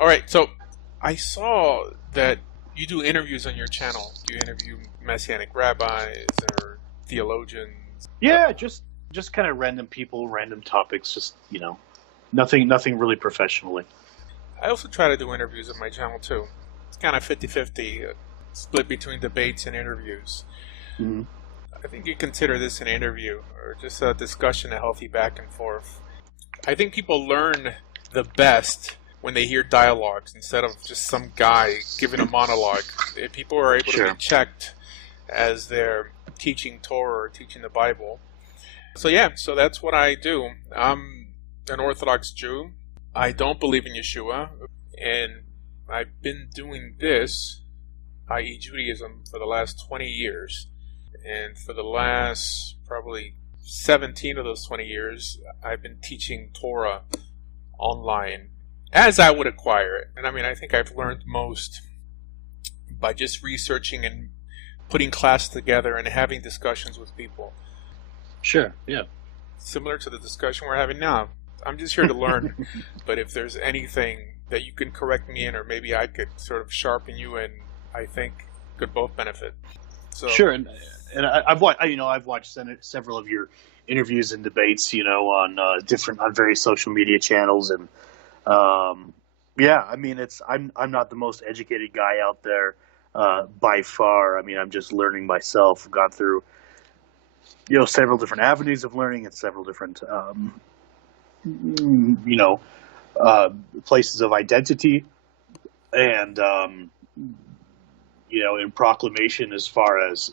All right, so I saw that you do interviews on your channel. You interview Messianic rabbis or theologians. Yeah, just kind of random people, random topics, just, nothing really professionally. I also try to do interviews on my channel too. It's kind of 50-50, split between debates and interviews. Mm-hmm. I think you consider this an interview or just a discussion, a healthy back and forth. I think people learn the best when they hear dialogues instead of just some guy giving a monologue. If people are able to be checked as they're teaching Torah or teaching the Bible. So that's what I do. I'm an Orthodox Jew. I don't believe in Yeshua, and I've been doing this, i.e. Judaism, for the last 20 years. And for the last probably 17 of those 20 years, I've been teaching Torah online as I would acquire it. And I think I've learned most by just researching and putting class together and having discussions with people. Sure, yeah. Similar to the discussion we're having now. I'm just here to learn. But if there's anything that you can correct me in, or maybe I could sort of sharpen you in, I think could both benefit. So, sure, and I've watched several of your interviews and debates, on various social media channels, and I'm not the most educated guy out there by far. I'm just learning myself. I've gone through several different avenues of learning and several different places of identity, and in proclamation as far as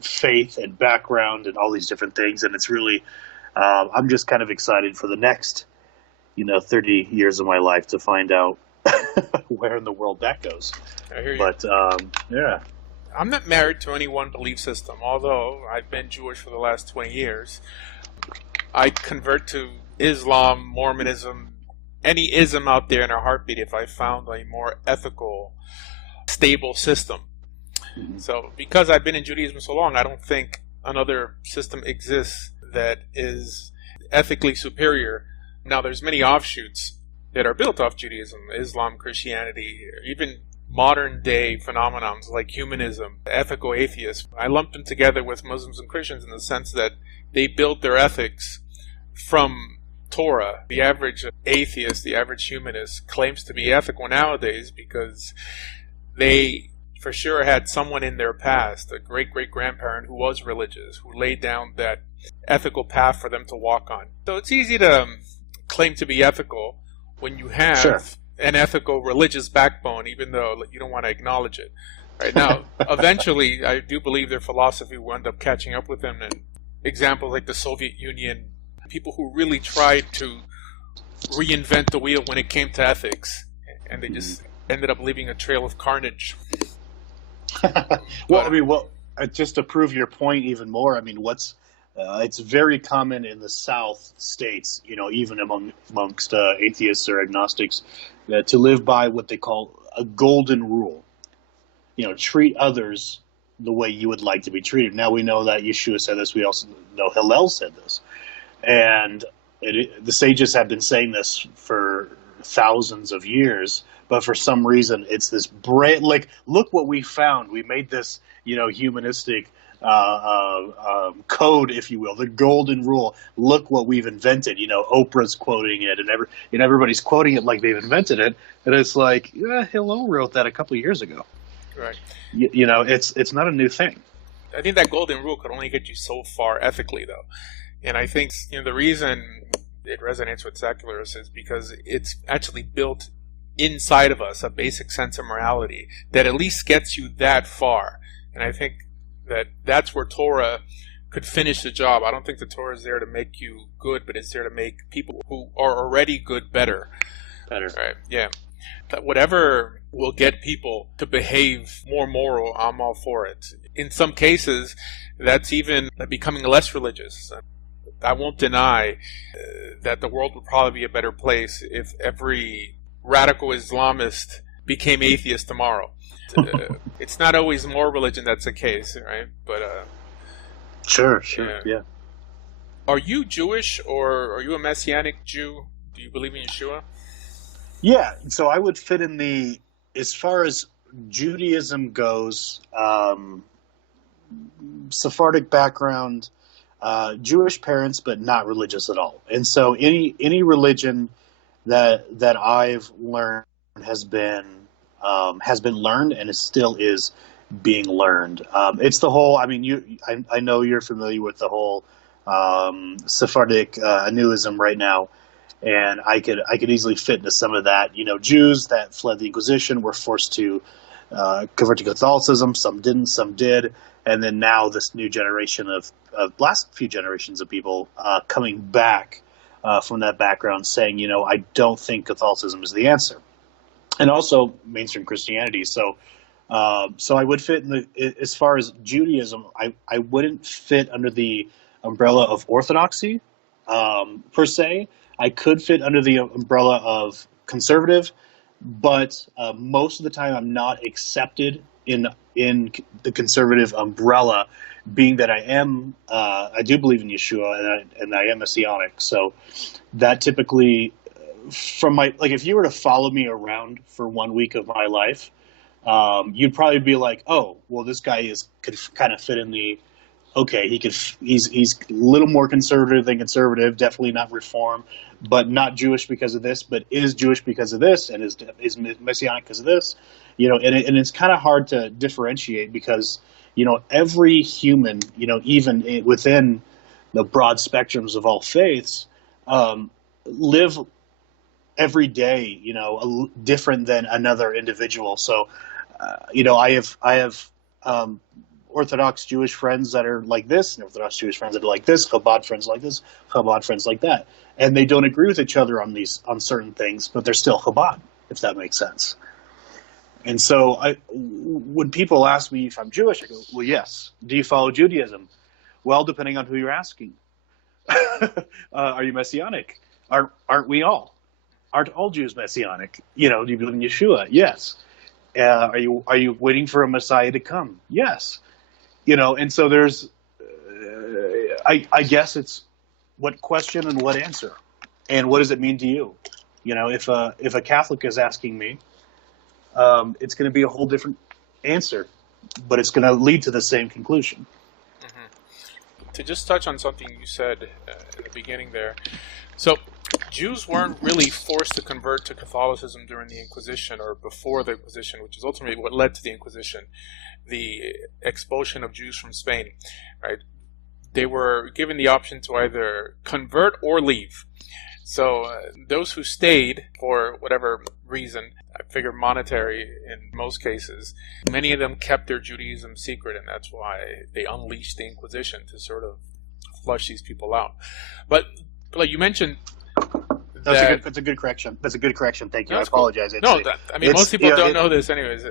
faith and background and all these different things. And it's really I'm just kind of excited for the next 30 years of my life to find out where in the world that goes. I hear you. But yeah, I'm not married to any one belief system, although I've been Jewish for the last 20 years. I'd convert to Islam, Mormonism, any ism out there in a heartbeat if I found a more ethical, stable system. Mm-hmm. So because I've been in Judaism so long, I don't think another system exists that is ethically superior. Now, there's many offshoots that are built off Judaism, Islam, Christianity, even modern-day phenomenons like humanism, ethical atheists. I lump them together with Muslims and Christians in the sense that they build their ethics from Torah. The average atheist, the average humanist, claims to be ethical nowadays because they for sure had someone in their past, a great-great-grandparent who was religious, who laid down that ethical path for them to walk on. So it's easy to claim to be ethical when you have an ethical religious backbone, even though you don't want to acknowledge it. Right now, eventually, I do believe their philosophy will end up catching up with them. And examples like the Soviet Union, people who really tried to reinvent the wheel when it came to ethics, and they just ended up leaving a trail of carnage. Just to prove your point even more, it's very common in the South states, even amongst atheists or agnostics, to live by what they call a golden rule. Treat others the way you would like to be treated. Now we know that Yeshua said this. We also know Hillel said this. And the sages have been saying this for thousands of years, but for some reason it's this look what we found. We made this, humanistic code, if you will, the golden rule. Look what we've invented. Oprah's quoting it, and everybody's quoting it like they've invented it. And it's like, Hillel wrote that a couple of years ago. Right. It's not a new thing. I think that golden rule could only get you so far ethically, though. And I think the reason it resonates with secularists is because it's actually built inside of us, a basic sense of morality that at least gets you that far. And I think that's where Torah could finish the job. I don't think the Torah is there to make you good, but it's there to make people who are already good better. Right? Yeah. That whatever will get people to behave more moral, I'm all for it. In some cases, that's even becoming less religious. I won't deny that the world would probably be a better place if every radical Islamist became atheist tomorrow. It's not always more religion that's the case, right? But sure, yeah. Are you Jewish or are you a Messianic Jew? Do you believe in Yeshua? Yeah, so I would fit in as far as Judaism goes, Sephardic background, Jewish parents, but not religious at all. And so any religion that I've learned has been learned and still is being learned. It's the whole. I mean, I know you're familiar with the whole Sephardic Anuism right now, and I could easily fit into some of that. You know, Jews that fled the Inquisition were forced to convert to Catholicism. Some didn't, some did, and then now this new generation of last few generations of people coming back from that background, saying, you know, I don't think Catholicism is the answer, and also mainstream Christianity. So I would fit in as far as Judaism, I wouldn't fit under the umbrella of Orthodoxy per se. I could fit under the umbrella of conservative, but most of the time I'm not accepted in the conservative umbrella, being that I do believe in Yeshua and I am Messianic. So that typically, from my, like, if you were to follow me around for 1 week of my life, you'd probably be like, oh, well, this guy could kind of fit in the, okay, he's a little more conservative than conservative, definitely not reform, but not Jewish because of this, but is Jewish because of this, and is Messianic because of this, you know, and it's kind of hard to differentiate because, you know, every human, you know, even within the broad spectrums of all faiths, live every day, you know, different than another individual. So, you know, I have Orthodox Jewish friends that are like this, and Orthodox Jewish friends that are like this, Chabad friends like this, Chabad friends like that, and they don't agree with each other on certain things, but they're still Chabad, if that makes sense. And so, when people ask me if I'm Jewish, I go, well, yes. Do you follow Judaism? Well, depending on who you're asking. Are you Messianic? Aren't we all? Aren't all Jews Messianic? You know, do you believe in Yeshua? Yes. Are you waiting for a Messiah to come? Yes. You know, and so there's, I guess it's what question and what answer, and what does it mean to you? You know, if a Catholic is asking me, it's going to be a whole different answer, but it's going to lead to the same conclusion. Mm-hmm. To just touch on something you said in the beginning there, so Jews weren't really forced to convert to Catholicism during the Inquisition or before the Inquisition, which is ultimately what led to the Inquisition, the expulsion of Jews from Spain, right? They were given the option to either convert or leave. So those who stayed for whatever reason, I figure monetary in most cases, many of them kept their Judaism secret, and that's why they unleashed the Inquisition to sort of flush these people out. But like you mentioned, that's a good correction. That's a good correction. Thank you. No, I apologize. Cool. Most people don't know this, anyways.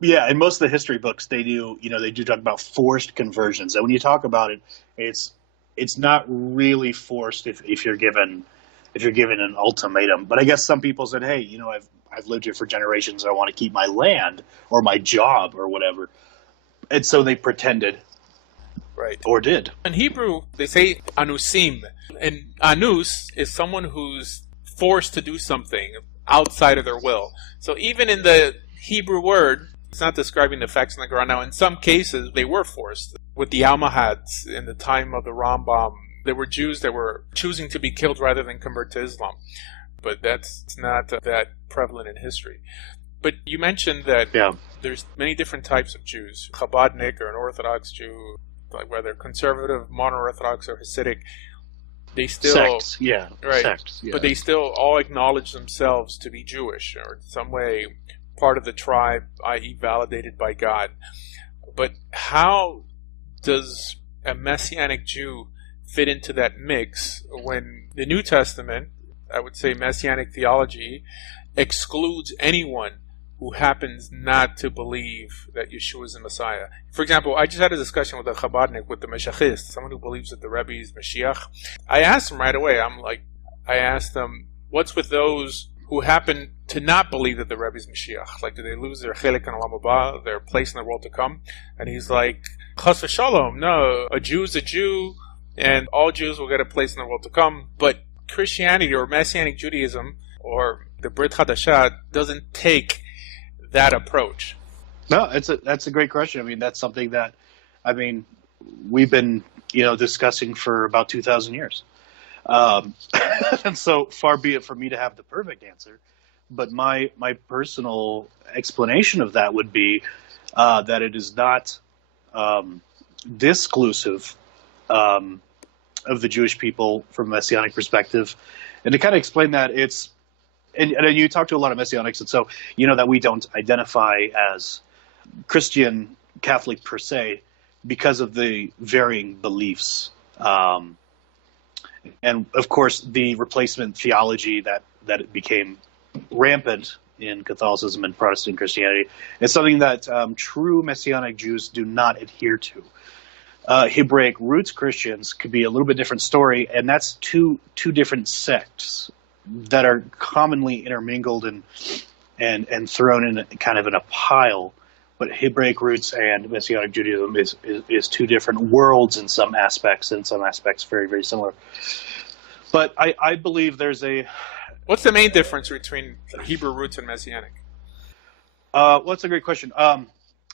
Yeah, in most of the history books, they do talk about forced conversions. And when you talk about it, it's not really forced if you're given an ultimatum. But I guess some people said, hey, you know, I've lived here for generations. I want to keep my land or my job or whatever, and so they pretended. Right. Or did. In Hebrew, they say anusim. And anus is someone who's forced to do something outside of their will. So even in the Hebrew word, it's not describing the facts in the Quran. Now, in some cases, they were forced. With the Almohads in the time of the Rambam, there were Jews that were choosing to be killed rather than convert to Islam. But that's not that prevalent in history. But you mentioned that there's many different types of Jews. Chabadnik or an Orthodox Jew, like whether conservative, modern Orthodox, or Hasidic, they still sects, yeah, right. Sects, yeah. But they still all acknowledge themselves to be Jewish or in some way part of the tribe, i.e., validated by God. But how does a Messianic Jew fit into that mix when the New Testament, I would say Messianic theology, excludes anyone who happens not to believe that Yeshua is the Messiah? For example, I just had a discussion with a Chabadnik, with the Meshachist, someone who believes that the Rebbe is Mashiach. I asked him right away, I asked them, what's with those who happen to not believe that the Rebbe is Mashiach? Like, do they lose their chelik in Olam Haba, their place in the world to come? And he's like, Chas v'shalom, no, a Jew is a Jew, and all Jews will get a place in the world to come. But Christianity or Messianic Judaism or the Brit Hadashah doesn't take that approach? No, that's a great question. I mean, that's something that, I mean, we've been, discussing for about 2,000 years. And so far be it for me to have the perfect answer. But my personal explanation of that would be that it is not disclusive of the Jewish people from a Messianic perspective. And to kind of explain that, and you talk to a lot of Messianics, and so you know that we don't identify as Christian Catholic per se because of the varying beliefs. And of course, the replacement theology that it became rampant in Catholicism and Protestant Christianity is something that true Messianic Jews do not adhere to. Hebraic roots Christians could be a little bit different story, and that's two different sects that are commonly intermingled and thrown in kind of in a pile. But Hebraic roots and Messianic Judaism is two different worlds in some aspects, very, very similar. But I believe there's a... What's the main difference between Hebrew roots and Messianic? Well, that's a great question.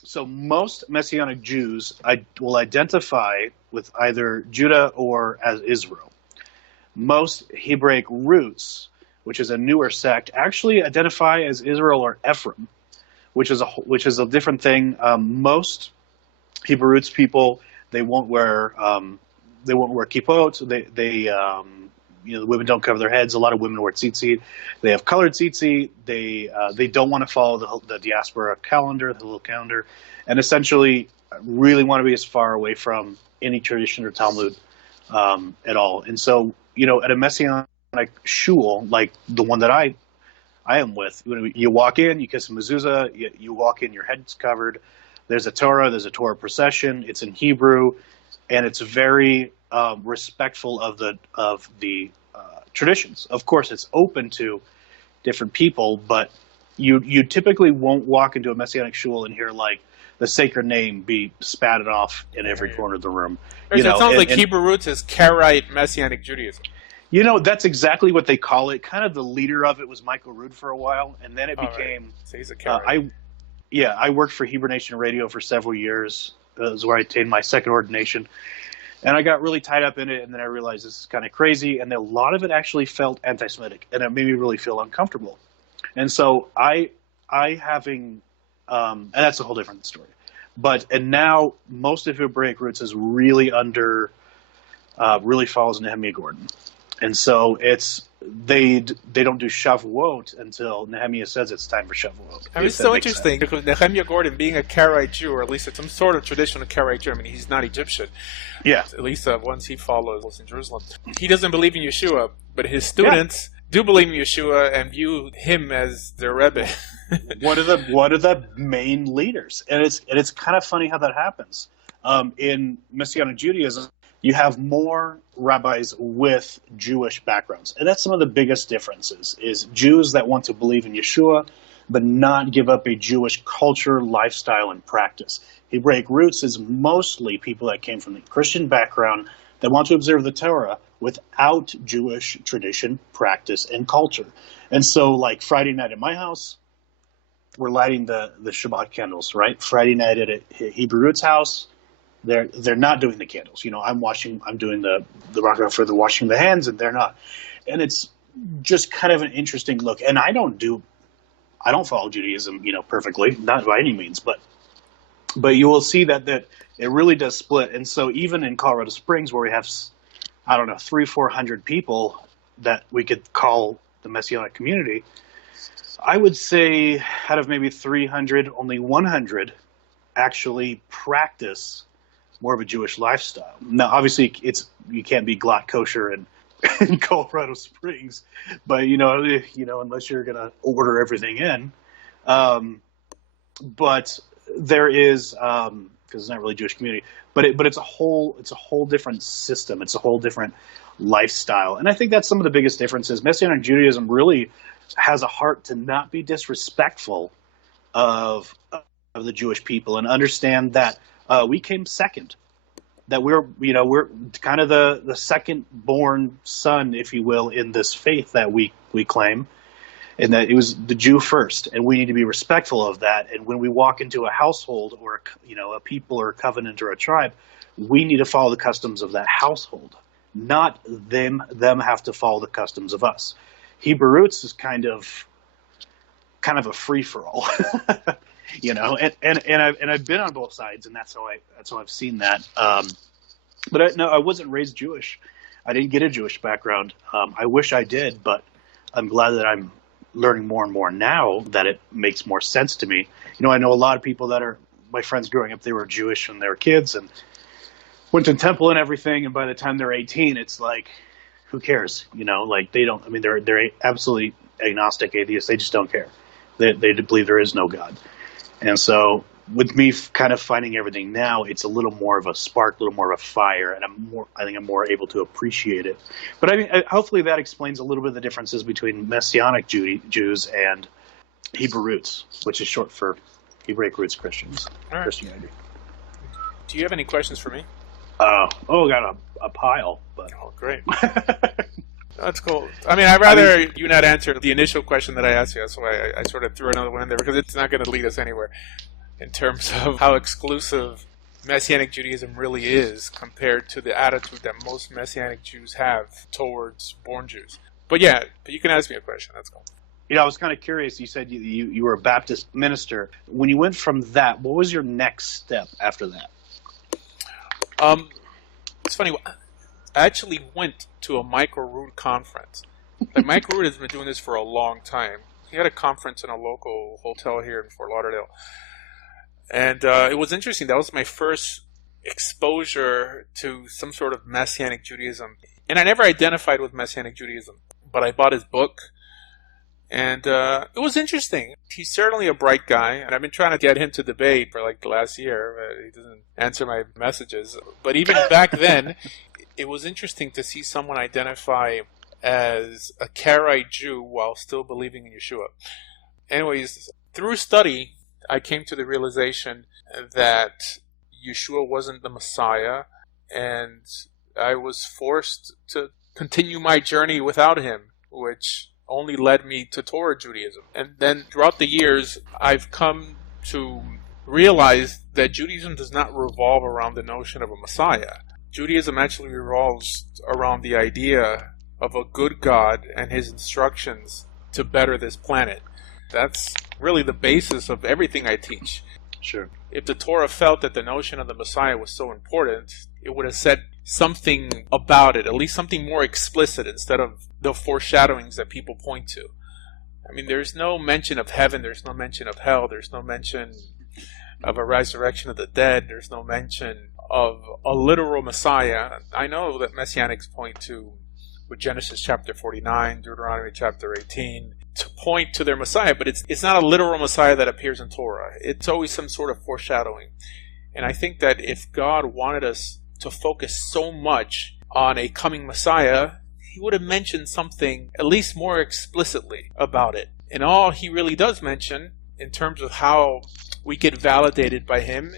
So most Messianic Jews will identify with either Judah or as Israel. Most Hebraic roots, which is a newer sect, actually identify as Israel or Ephraim, which is a different thing. Most Hebrew roots people, they won't wear kippot. The women don't cover their heads. A lot of women wear tzitzit. They have colored tzitzit. They don't want to follow the diaspora calendar, the little calendar, and essentially really want to be as far away from any tradition or Talmud at all. And so, at a Messianic shul like the one that I am with, you walk in, you kiss a mezuzah, you walk in, your head's covered. There's a Torah procession. It's in Hebrew, and it's very respectful of the traditions. Of course, it's open to different people, but you typically won't walk into a Messianic shul and hear like the sacred name be spatted off in every corner of the room. It sounds like Hebrew roots is Karaite Messianic Judaism. That's exactly what they call it. Kind of the leader of it was Michael Rood for a while, and then it became. Right. So he's a Karaite. I worked for Hebrew Nation Radio for several years. It was where I attained my second ordination. And I got really tied up in it, and then I realized this is kind of crazy, and a lot of it actually felt anti-Semitic, and it made me really feel uncomfortable. And so and that's a whole different story. And now most of Hebraic roots is really really follows Nehemiah Gordon. And so they don't do Shavuot until Nehemiah says it's time for Shavuot. I mean, it's so interesting because Nehemiah Gordon, being a Karaite Jew, or at least some sort of traditional Karaite Jew, I mean, he's not Egyptian. Yeah. At least once he follows in Jerusalem. He doesn't believe in Yeshua, but his students do believe in Yeshua and view him as their Rebbe. one of the main leaders. And it's kind of funny how that happens. In Messianic Judaism, you have more rabbis with Jewish backgrounds. And that's some of the biggest differences, is Jews that want to believe in Yeshua, but not give up a Jewish culture, lifestyle, and practice. Hebraic roots is mostly people that came from the Christian background that want to observe the Torah without Jewish tradition, practice, and culture. And so, like Friday night at my house, we're lighting the Shabbat candles, right? Friday night at a Hebrew roots house, they're not doing the candles. I'm doing the rock for the washing of the hands, and they're not. And it's just kind of an interesting look. And I don't follow Judaism, perfectly, not by any means, but you will see that it really does split. And so even in Colorado Springs, where we have, 300-400 people that we could call the Messianic community, I would say out of maybe 300, only 100 actually practice more of a Jewish lifestyle. Now, obviously, you can't be glot kosher in Colorado Springs, but unless you're going to order everything in. But there is, because it's not really a Jewish community, but it's a whole different system. It's a whole different lifestyle, and I think that's some of the biggest differences. Messianic Judaism really has a heart to not be disrespectful of the Jewish people and understand that we came second, that we're kind of the second born son, if you will, in this faith that we claim. and that it was the Jew first, and we need to be respectful of that. And when we walk into a household or a people or a covenant or a tribe, we need to follow the customs of that household, not them have to follow the customs of us. Hebrew roots is kind of a free for all, and I've been on both sides, and that's how I've seen that. But I wasn't raised Jewish. I didn't get a Jewish background. I wish I did, but I'm glad that I'm learning more and more now that it makes more sense to me. I know a lot of people that are my friends growing up, they were Jewish when they were kids and went to temple and everything. And by the time they're 18, it's like, who cares? They don't, they're absolutely agnostic atheists. They just don't care. They believe there is no God. And so with me kind of finding everything now, it's a little more of a spark, a little more of a fire, and I think I'm more able to appreciate it. But hopefully that explains a little bit of the differences between Messianic Jews and Hebrew roots, which is short for Hebraic roots Christians, right. Christianity. Do you have any questions for me? I got a pile. But oh, great. That's cool. I'd rather you not answer the initial question that I asked you. That's why I sort of threw another one in there, because it's not going to lead us anywhere in terms of how exclusive Messianic Judaism really is compared to the attitude that most Messianic Jews have towards born Jews. But you can ask me a question. That's cool. I was kind of curious. You said you were a Baptist minister. When you went from that, what was your next step after that? It's funny. I actually went to a Mike Root conference. Mike Root has been doing this for a long time. He had a conference in a local hotel here in Fort Lauderdale. And it was interesting. That was my first exposure to some sort of Messianic Judaism. And I never identified with Messianic Judaism, but I bought his book. And it was interesting. He's certainly a bright guy, and I've been trying to get him to debate for the last year. He doesn't answer my messages. But even back then, it was interesting to see someone identify as a Karaite Jew while still believing in Yeshua. Anyways, through study, I came to the realization that Yeshua wasn't the Messiah, and I was forced to continue my journey without him, which only led me to Torah Judaism. And then throughout the years, I've come to realize that Judaism does not revolve around the notion of a Messiah. Judaism actually revolves around the idea of a good God and his instructions to better this planet. That's really the basis of everything I teach. Sure. If the Torah felt that the notion of the Messiah was so important, it would have said something about it, at least something more explicit instead of the foreshadowings that people point to. There's no mention of heaven, there's no mention of hell, there's no mention of a resurrection of the dead, there's no mention of a literal Messiah. I know that Messianics point to with Genesis chapter 49, Deuteronomy chapter 18, to point to their Messiah, but it's not a literal Messiah that appears in Torah. It's always some sort of foreshadowing. And I think that if God wanted us to focus so much on a coming Messiah, he would have mentioned something at least more explicitly about it. And all he really does mention in terms of how we get validated by him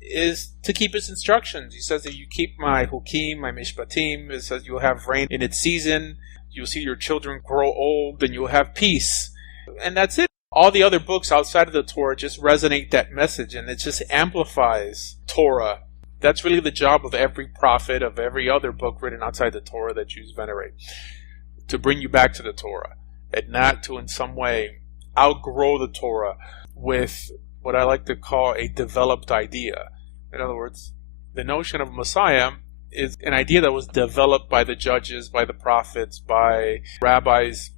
is to keep his instructions. He says that you keep my hukim, my mishpatim. It says you'll have rain in its season. You'll see your children grow old, and you'll have peace. And that's it. All the other books outside of the Torah just resonate that message, and it just amplifies Torah. That's really the job of every prophet, of every other book written outside the Torah that Jews venerate, to bring you back to the Torah, and not to in some way outgrow the Torah with what I like to call a developed idea. In other words, the notion of Messiah is an idea that was developed by the judges, by the prophets, by rabbis.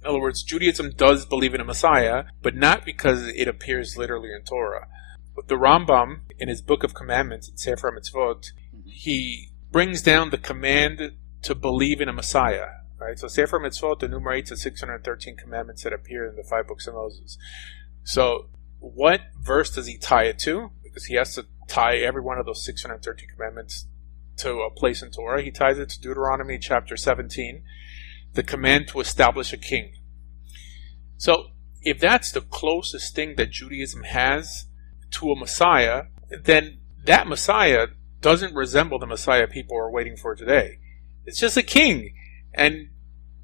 In other words, Judaism does believe in a Messiah, but not because it appears literally in Torah. But the Rambam, in his Book of Commandments, in Sefer Mitzvot, he brings down the command to believe in a Messiah. Right? So Sefer Mitzvot enumerates the 613 commandments that appear in the 5 books of Moses. So what verse does he tie it to? Because he has to tie every one of those 613 commandments to a place in Torah. He ties it to Deuteronomy chapter 17, the command to establish a king. So if that's the closest thing that Judaism has to a Messiah, then that Messiah doesn't resemble the Messiah people are waiting for today. It's just a king. And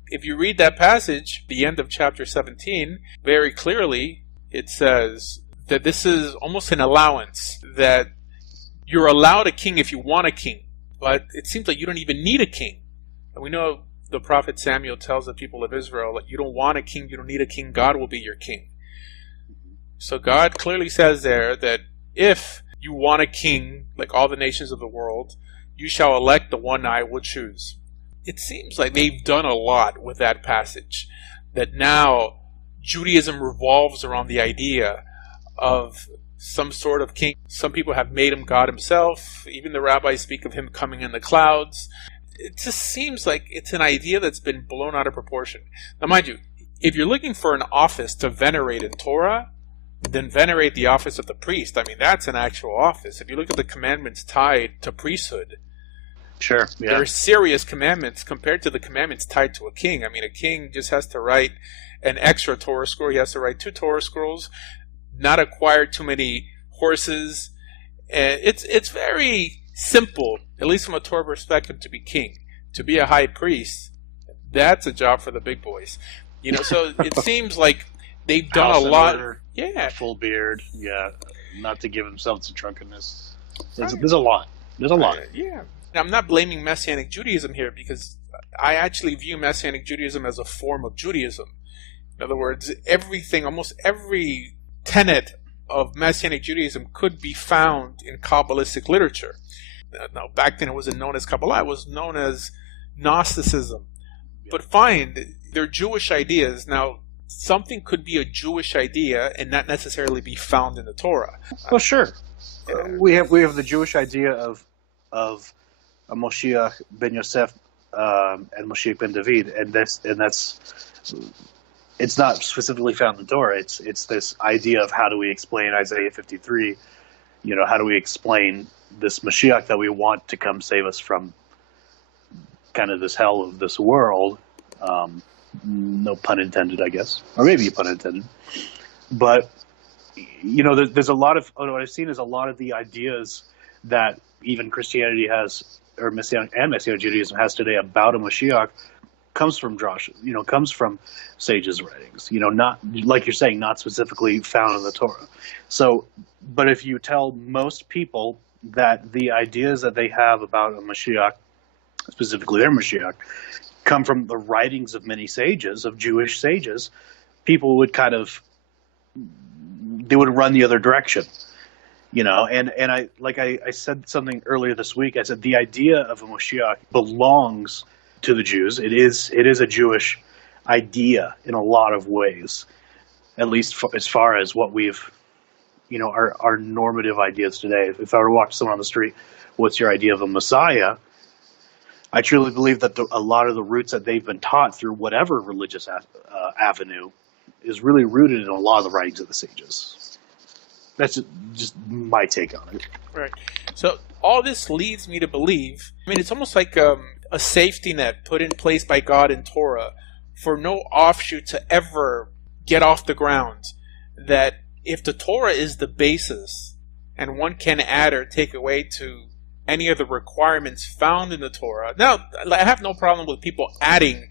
if you read that passage, the end of chapter 17, very clearly it says that this is almost an allowance, that you're allowed a king if you want a king, but it seems like you don't even need a king. And we know the prophet Samuel tells the people of Israel that you don't want a king, you don't need a king, God will be your king. So God clearly says there that if you want a king like all the nations of the world, you shall elect the one I will choose. It seems like they've done a lot with that passage, that now Judaism revolves around the idea of some sort of king. Some people have made him God himself. Even the rabbis speak of him coming in the clouds. It just seems like it's an idea that's been blown out of proportion. Now, mind you, if you're looking for an office to venerate in Torah, then venerate the office of the priest. I mean, that's an actual office. If you look at the commandments tied to priesthood, sure, yeah, there are serious commandments compared to the commandments tied to a king. I mean, a king just has to write an extra Torah scroll. He has to write 2 Torah scrolls, not acquire too many horses. It's very simple, at least from a Torah perspective, to be king. To be a high priest, that's a job for the big boys. You know, so it seems like they've done House a in lot. order, Yeah, full beard, yeah, not to give themselves to drunkenness. There's a lot. There's a lot. Yeah. Now, I'm not blaming Messianic Judaism here, because I actually view Messianic Judaism as a form of Judaism. In other words, everything, almost every tenet of Messianic Judaism could be found in Kabbalistic literature. Now, back then it wasn't known as Kabbalah, it was known as Gnosticism. But fine, they're Jewish ideas. Now, something could be a Jewish idea and not necessarily be found in the Torah. Well, sure. We have the Jewish idea of a Moshiach ben Yosef and Moshiach ben David, and that's it's not specifically found in the Torah. It's this idea of how do we explain Isaiah 53? You know, how do we explain this Mashiach that we want to come save us from kind of this hell of this world? No pun intended, I guess, or maybe a pun intended. But you know, there's a lot of what I've seen is a lot of the ideas that even Christianity has, or Messianic Judaism has today about a Mashiach, comes from comes from sages' writings. You know, not like you're saying, not specifically found in the Torah. So, but if you tell most people that the ideas that they have about a Mashiach, specifically their Mashiach, come from the writings of many sages, of Jewish sages, people would they would run the other direction. You know, and I said something earlier this week. I said the idea of a Mashiach belongs to the Jews. It is a Jewish idea in a lot of ways, at least as far as what we've, you know, our normative ideas today. If I were to walk to someone on the street, what's your idea of a Messiah? I truly believe that a lot of the roots that they've been taught through whatever religious avenue is really rooted in a lot of the writings of the sages. That's just my take on it. Right. So all this leads me to believe, I mean, it's almost like a safety net put in place by God in Torah for no offshoot to ever get off the ground, that if the Torah is the basis and one can add or take away to any of the requirements found in the Torah. Now, I have no problem with people adding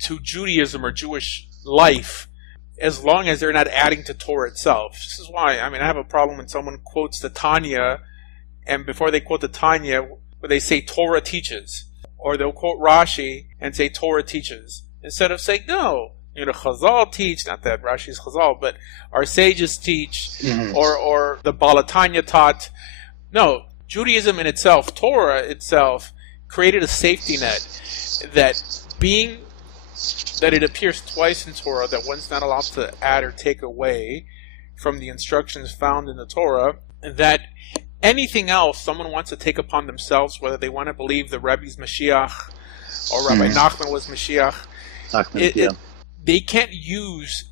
to Judaism or Jewish life as long as they're not adding to Torah itself. This is why, I mean, I have a problem when someone quotes the Tanya, and before they quote the Tanya, they say Torah teaches. Or they'll quote Rashi and say Torah teaches. Instead of saying, no, you know, Chazal teach, not that Rashi's Chazal, but our sages teach, or the Balatanya taught. No, Judaism in itself, Torah itself, created a safety net that it appears twice in Torah that one's not allowed to add or take away from the instructions found in the Torah, that anything else someone wants to take upon themselves, whether they want to believe the Rebbe's Mashiach or Rabbi Nachman was Mashiach, they can't use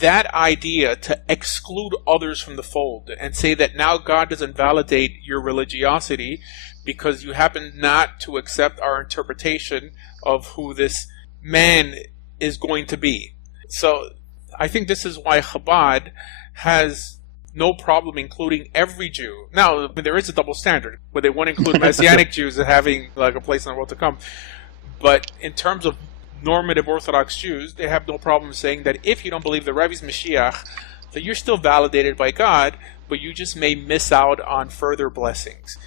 that idea to exclude others from the fold and say that now God doesn't validate your religiosity because you happen not to accept our interpretation of who this man is going to be. So I think this is why Chabad has no problem including every Jew. Now, there is a double standard where they want to include Messianic Jews as having like a place in the world to come. But in terms of normative Orthodox Jews, they have no problem saying that if you don't believe the Rebbe's Mashiach, that you're still validated by God, but you just may miss out on further blessings.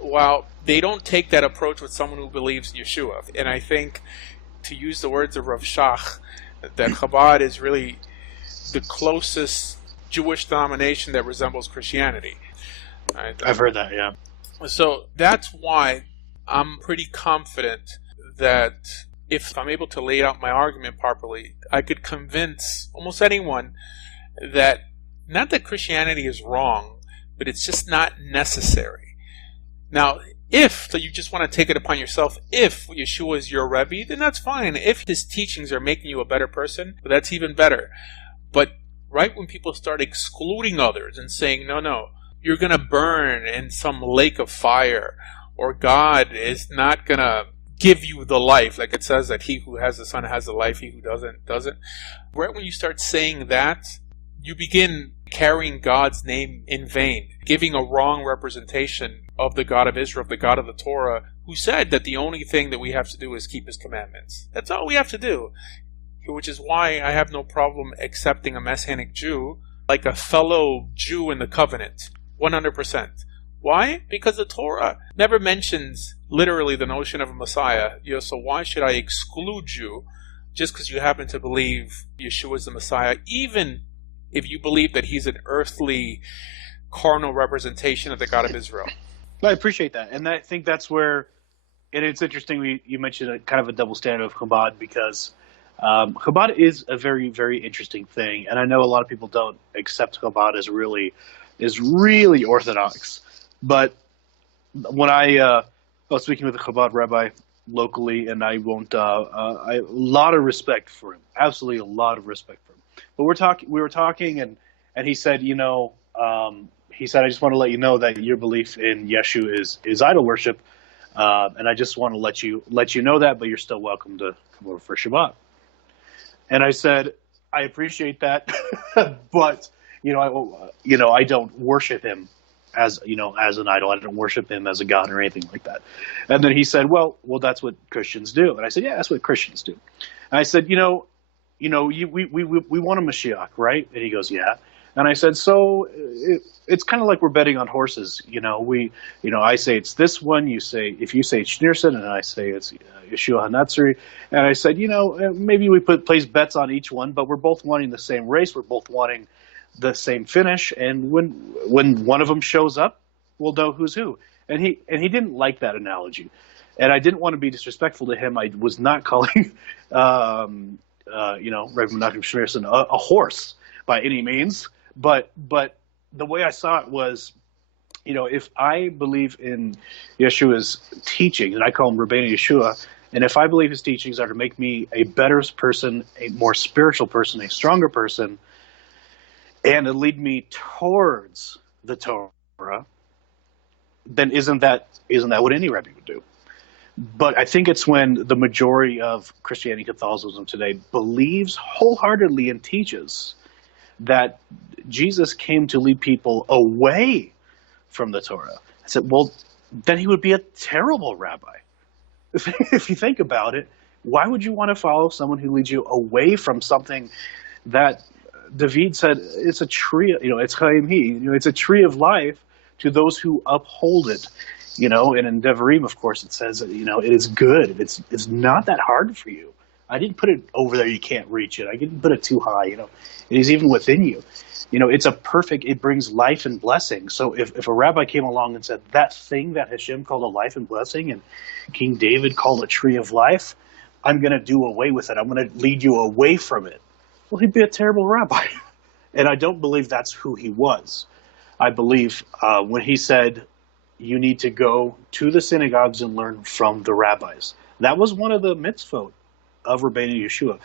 While they don't take that approach with someone who believes Yeshua. And I think, to use the words of Rav Shach, that Chabad is really the closest Jewish denomination that resembles Christianity. Right? I've heard that, yeah. So that's why I'm pretty confident that if I'm able to lay out my argument properly, I could convince almost anyone that not that Christianity is wrong, but it's just not necessary. Now, so you just want to take it upon yourself, if Yeshua is your Rebbe, then that's fine. If his teachings are making you a better person, that's even better. But right when people start excluding others and saying, no, you're going to burn in some lake of fire, or God is not going to give you the life, like it says that he who has the Son has the life, he who doesn't. Right when you start saying that, you begin carrying God's name in vain, giving a wrong representation of the God of Israel, the God of the Torah, who said that the only thing that we have to do is keep his commandments. That's all we have to do. Which is why I have no problem accepting a Messianic Jew like a fellow Jew in the covenant, 100%. Why? Because the Torah never mentions literally the notion of a Messiah. So why should I exclude you just because you happen to believe Yeshua is the Messiah, even if you believe that he's an earthly, carnal representation of the God of Israel? I appreciate that. And I think that's where, and it's interesting you mentioned a kind of a double standard of Chabad, because Chabad is a very, very interesting thing. And I know a lot of people don't accept Chabad as really orthodox. But when I was speaking with a Chabad rabbi locally, and I won't, a lot of respect for him, absolutely a lot of respect for him. But we were talking, and he said, he said, I just want to let you know that your belief in Yeshu is idol worship, and I just want to let you know that, but you're still welcome to come over for Shabbat. And I said, I appreciate that, but I don't worship him as an idol. I don't worship him as a god or anything like that. And then he said, well, that's what Christians do. And I said, yeah, that's what Christians do. And I said, we want a Mashiach, right? And he goes, yeah. And I said, so it's kind of like we're betting on horses. I say it's this one. If you say it's Schneerson, and I say it's Yeshua HaNatzari. And I said, maybe we place bets on each one, but we're both wanting the same race. We're both wanting the same finish. And when one of them shows up, we'll know who's who. And he didn't like that analogy. And I didn't want to be disrespectful to him. I was not calling, Reverend Menachem Schneerson a horse by any means. But the way I saw it was, if I believe in Yeshua's teachings, and I call him Rabbeinu Yeshua, and if I believe his teachings are to make me a better person, a more spiritual person, a stronger person, and to lead me towards the Torah, then isn't that what any Rebbe would do? But I think it's when the majority of Christianity, Catholicism today believes wholeheartedly and teaches that Jesus came to lead people away from the Torah. I said, well, then he would be a terrible rabbi. If you think about it, why would you want to follow someone who leads you away from something that David said it's a tree, it's Chaim Hi, it's a tree of life to those who uphold it, and in Devarim, of course, it says, it is good. It's not that hard for you. I didn't put it over there, you can't reach it. I didn't put it too high, it is even within you. It brings life and blessing. So if a rabbi came along and said, that thing that Hashem called a life and blessing and King David called a tree of life, I'm going to do away with it. I'm going to lead you away from it. Well, he'd be a terrible rabbi. And I don't believe that's who he was. I believe when he said, you need to go to the synagogues and learn from the rabbis. That was one of the mitzvot of Rabbeinu Yeshua.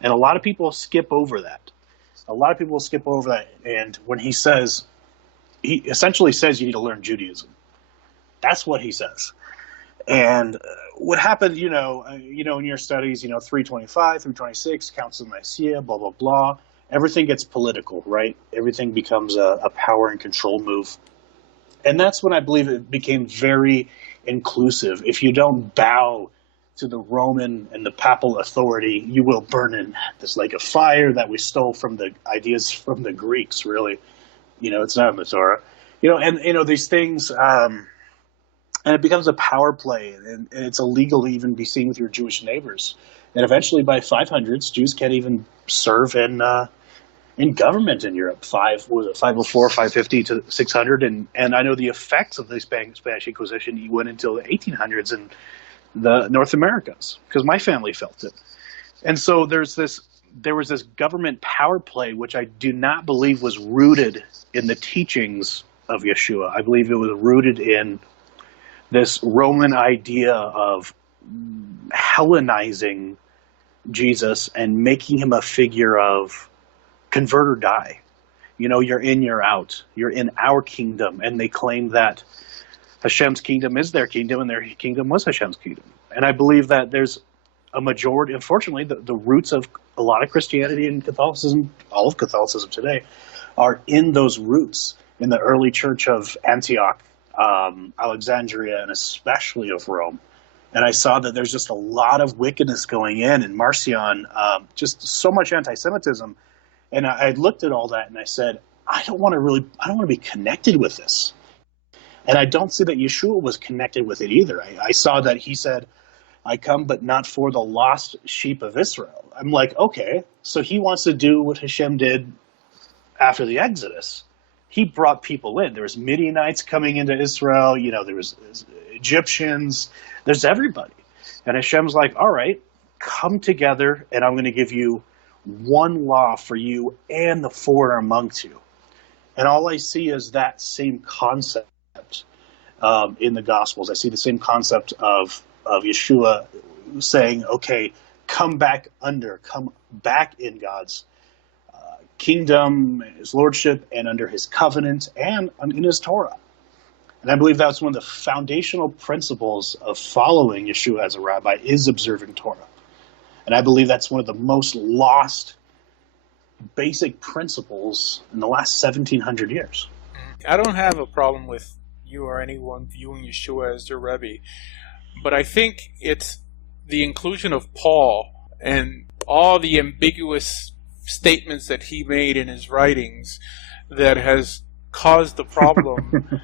And a lot of people skip over that. And when he essentially says you need to learn Judaism. That's what he says. And what happened, in your studies, 325, 326, Council of Nicaea, blah, blah, blah. Everything gets political, right? Everything becomes a power and control move. And that's when I believe it became very inclusive. If you don't bow to the Roman and the papal authority, you will burn in this lake of fire, that we stole from the ideas from the Greeks, really. It's not in the Torah. These things, and it becomes a power play, and it's illegal to even be seen with your Jewish neighbors. And eventually, by 500s, Jews can't even serve in government in Europe. 504, 550 to 600, and I know the effects of the Spanish Inquisition went until the 1800s in the North Americas, because my family felt it. And so there was this government power play, which I do not believe was rooted in the teachings of Yeshua. I believe it was rooted in this Roman idea of Hellenizing Jesus and making him a figure of convert or die. You're in, you're out. You're in our kingdom. And they claim that Hashem's kingdom is their kingdom, and their kingdom was Hashem's kingdom. And I believe that there's a majority, unfortunately, the roots of a lot of Christianity and Catholicism, all of Catholicism today, are in those roots in the early church of Antioch, Alexandria, and especially of Rome. And I saw that there's just a lot of wickedness going in Marcion, just so much anti-Semitism. And I looked at all that and I said, I don't want to be connected with this. And I don't see that Yeshua was connected with it either. I saw that he said, I come but not for the lost sheep of Israel. I'm like, okay, so he wants to do what Hashem did after the Exodus. He brought people in. There was Midianites coming into Israel. There was Egyptians. There's everybody. And Hashem's like, all right, come together, and I'm going to give you one law for you and the foreigner amongst you. And all I see is that same concept in the Gospels. I see the same concept of Yeshua saying, okay, come back in God's kingdom, his lordship, and under his covenant, and in his Torah. And I believe that's one of the foundational principles of following Yeshua as a rabbi, is observing Torah. And I believe that's one of the most lost basic principles in the last 1,700 years. I don't have a problem with you or anyone viewing Yeshua as their Rebbe, but I think it's the inclusion of Paul and all the ambiguous statements that he made in his writings that has caused the problem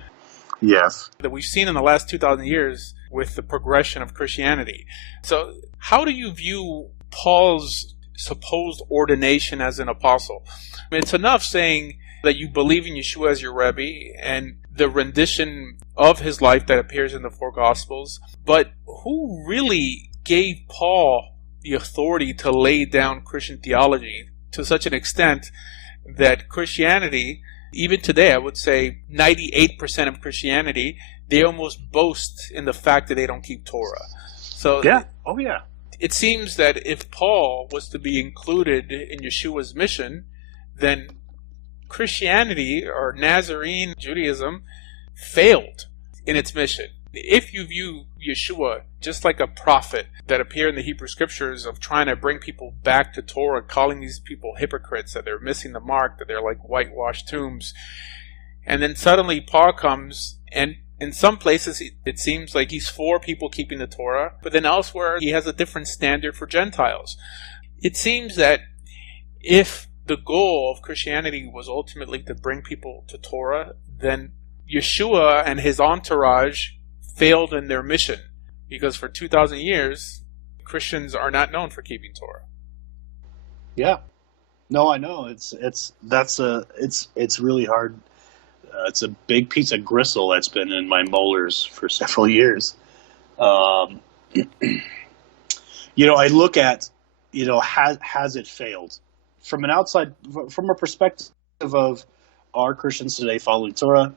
yes, that we've seen in the last 2,000 years with the progression of Christianity. So how do you view Paul's supposed ordination as an apostle? I mean, it's enough saying that you believe in Yeshua as your Rebbe and the rendition of his life that appears in the four Gospels, but who really gave Paul the authority to lay down Christian theology to such an extent that Christianity, even today, I would say 98% of Christianity, they almost boast in the fact that they don't keep Torah. So yeah, oh yeah. It seems that if Paul was to be included in Yeshua's mission, then Christianity or Nazarene Judaism failed in its mission. If you view Yeshua just like a prophet that appeared in the Hebrew Scriptures of trying to bring people back to Torah, calling these people hypocrites, that they're missing the mark, that they're like whitewashed tombs, and then suddenly Paul comes, and in some places it seems like he's for people keeping the Torah, but then elsewhere he has a different standard for Gentiles. It seems that if the goal of Christianity was ultimately to bring people to Torah, then Yeshua and his entourage failed in their mission, because for 2,000 years Christians are not known for keeping Torah. Yeah, no, I know it's really hard. It's a big piece of gristle that's been in my molars for several years. I look at, has it failed from an outside, from a perspective of are Christians today following Torah?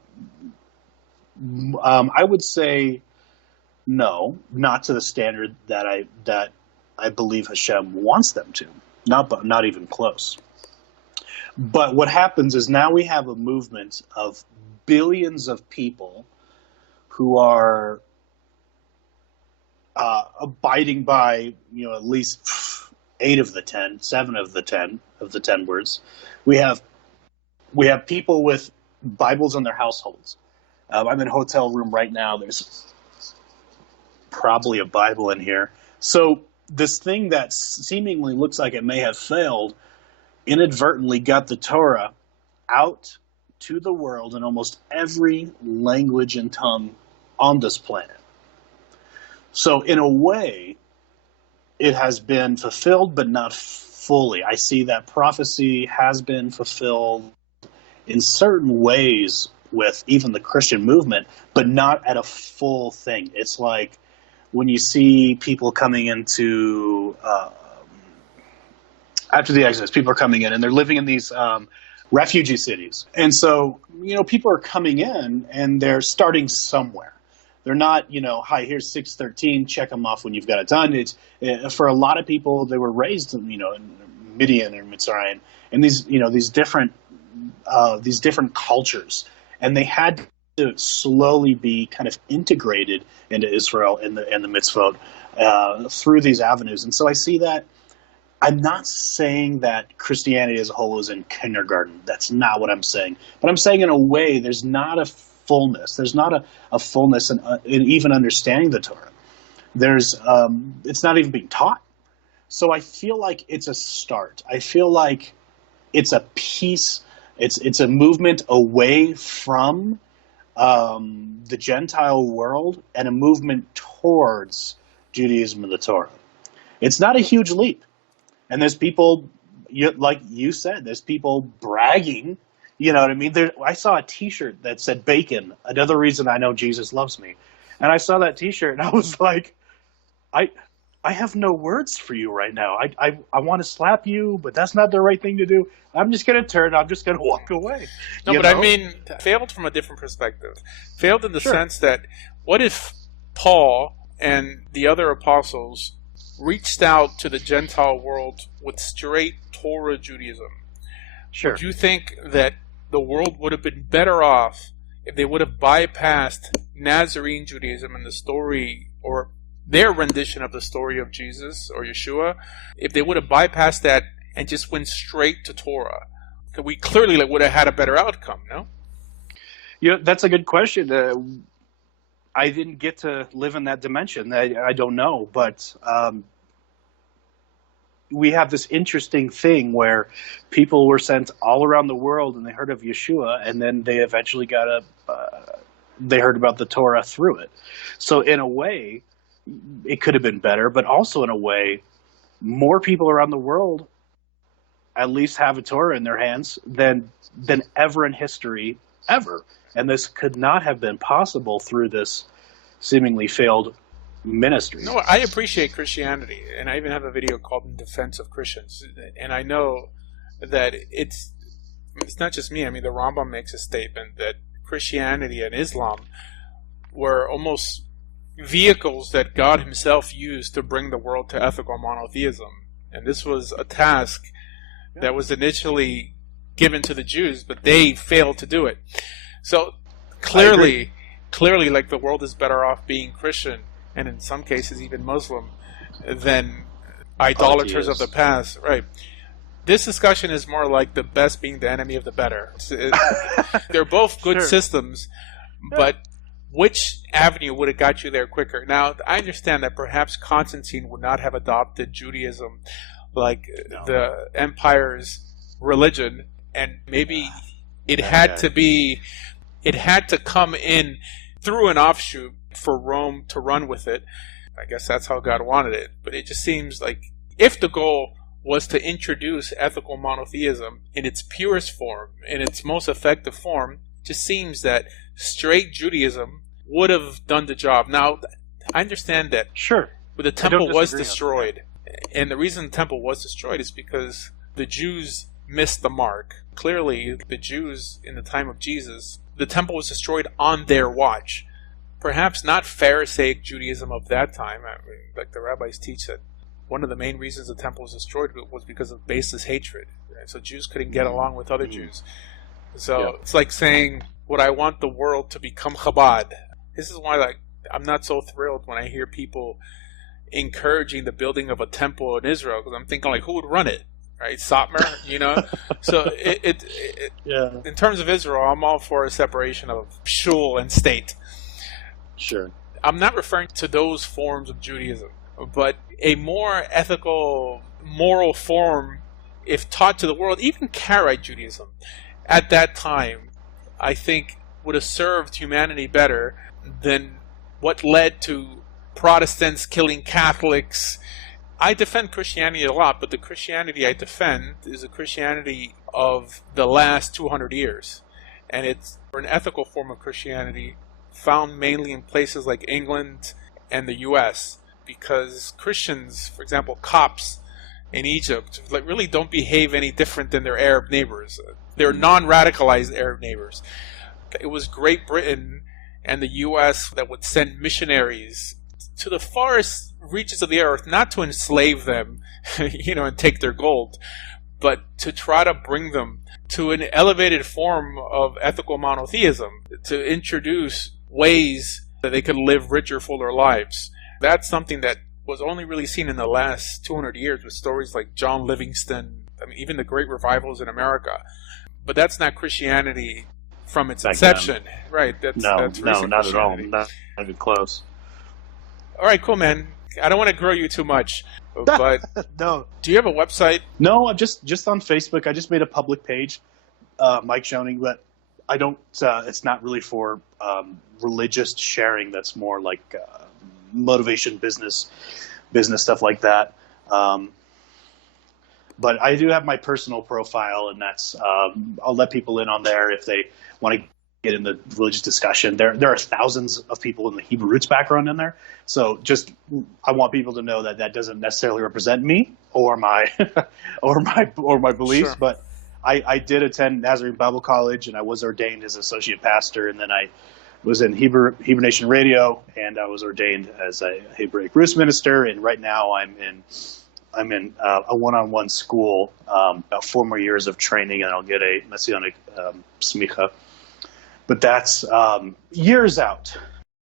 I would say no, not to the standard that I believe Hashem wants them to, not even close. But what happens is now we have a movement of billions of people who are abiding by, at least 8 of the 10, 7 of the 10 words. We have people with Bibles in their households. I'm in a hotel room right now. There's probably a Bible in here. So this thing that seemingly looks like it may have failed inadvertently got the Torah out to the world in almost every language and tongue on this planet. So in a way, it has been fulfilled, but not fully. I see that prophecy has been fulfilled in certain ways with even the Christian movement, but not at a full thing. It's like when you see people coming into, after the Exodus, people are coming in and they're living in these refugee cities. And so, people are coming in and they're starting somewhere. They're not, hi, here's 613, check them off when you've got it done. It's for a lot of people, they were raised, in Midian or Mitzrayim, and these different cultures, and they had to slowly be kind of integrated into Israel and the mitzvot through these avenues. And so I see that. I'm not saying that Christianity as a whole is in kindergarten. That's not what I'm saying. But I'm saying in a way there's not a fullness. There's not a fullness in even understanding the Torah. It's not even being taught. So I feel like it's a start. I feel like it's a piece. It's a movement away from the Gentile world and a movement towards Judaism and the Torah. It's not a huge leap. And there's people, like you said, there's people bragging. You know what I mean? I saw a T-shirt that said bacon, another reason I know Jesus loves me. And I saw that T-shirt and I was like, I have no words for you right now. I want to slap you, but that's not the right thing to do. I'm just going to turn. I'm just going to walk away. No, but I mean, failed from a different perspective. Failed in the sense that what if Paul and the other apostles reached out to the Gentile world with straight Torah Judaism? Sure. Would you think that the world would have been better off if they would have bypassed Nazarene Judaism and the story, or their rendition of the story of Jesus or Yeshua, if they would have bypassed that and just went straight to Torah? We clearly would have had a better outcome, no? That's a good question. I didn't get to live in that dimension. I don't know, but we have this interesting thing where people were sent all around the world and they heard of Yeshua, and then they eventually they heard about the Torah through it. So in a way, it could have been better, but also in a way, more people around the world at least have a Torah in their hands than ever in history, ever. And this could not have been possible through this seemingly failed ministry. No, I appreciate Christianity, and I even have a video called "In Defense of Christians." And I know that it's not just me. I mean, the Rambam makes a statement that Christianity and Islam were almost vehicles that God Himself used to bring the world to ethical monotheism, and this was a task that was initially given to the Jews, but they failed to do it. So clearly, like, the world is better off being Christian, and in some cases even Muslim, than idolaters of the past. Right. This discussion is more like the best being the enemy of the better. They're both good systems, but which avenue would have got you there quicker? Now, I understand that perhaps Constantine would not have adopted Judaism like the empire's religion, and maybe it had to come in through an offshoot for Rome to run with it. I guess that's how God wanted it. But it just seems like if the goal was to introduce ethical monotheism in its purest form, in its most effective form, it just seems that straight Judaism would have done the job. Now, I understand that but the temple was destroyed. And the reason the temple was destroyed is because the Jews missed the mark. Clearly, the Jews in the time of Jesus, the temple was destroyed on their watch. Perhaps not Pharisaic Judaism of that time. I mean, like the rabbis teach that one of the main reasons the temple was destroyed was because of baseless hatred. Right? So Jews couldn't get along with other Jews. So it's like saying, would I want the world to become Chabad? This is why I'm not so thrilled when I hear people encouraging the building of a temple in Israel, because I'm thinking, who would run it? Right? Satmar, So in terms of Israel, I'm all for a separation of shul and state. Sure. I'm not referring to those forms of Judaism. but a more ethical, moral form, if taught to the world, even Karaite Judaism at that time, I think would have served humanity better than what led to Protestants killing Catholics. I defend Christianity a lot, but the Christianity I defend is a Christianity of the last 200 years. And it's an ethical form of Christianity found mainly in places like England and the US, because Christians, for example, Copts in Egypt, really don't behave any different than their Arab neighbors. They're non-radicalized Arab neighbors. It was Great Britain and the US that would send missionaries to the farthest reaches of the earth, not to enslave them, and take their gold, but to try to bring them to an elevated form of ethical monotheism, to introduce ways that they could live richer, fuller lives. That's something that was only really seen in the last 200 years with stories like John Livingston, even the great revivals in America. But that's not Christianity from its inception. Right. That's not at all. Not even close. All right, cool, man. I don't want to grow you too much, but no. Do you have a website? No, I'm just on Facebook. I just made a public page, Mike Schoening, but I don't. It's not really for religious sharing. That's more like motivation, business stuff like that. But I do have my personal profile, and that's I'll let people in on there if they want to get in the religious discussion. There are thousands of people in the Hebrew roots background in there. So I want people to know that doesn't necessarily represent me or my or my beliefs. Sure. But I did attend Nazarene Bible College, and I was ordained as associate pastor, and then I was in Hebrew Nation Radio, and I was ordained as a Hebraic roots minister. And right now I'm in a one-on-one school, about 4 more years of training, and I'll get a Messianic smicha. But that's years out.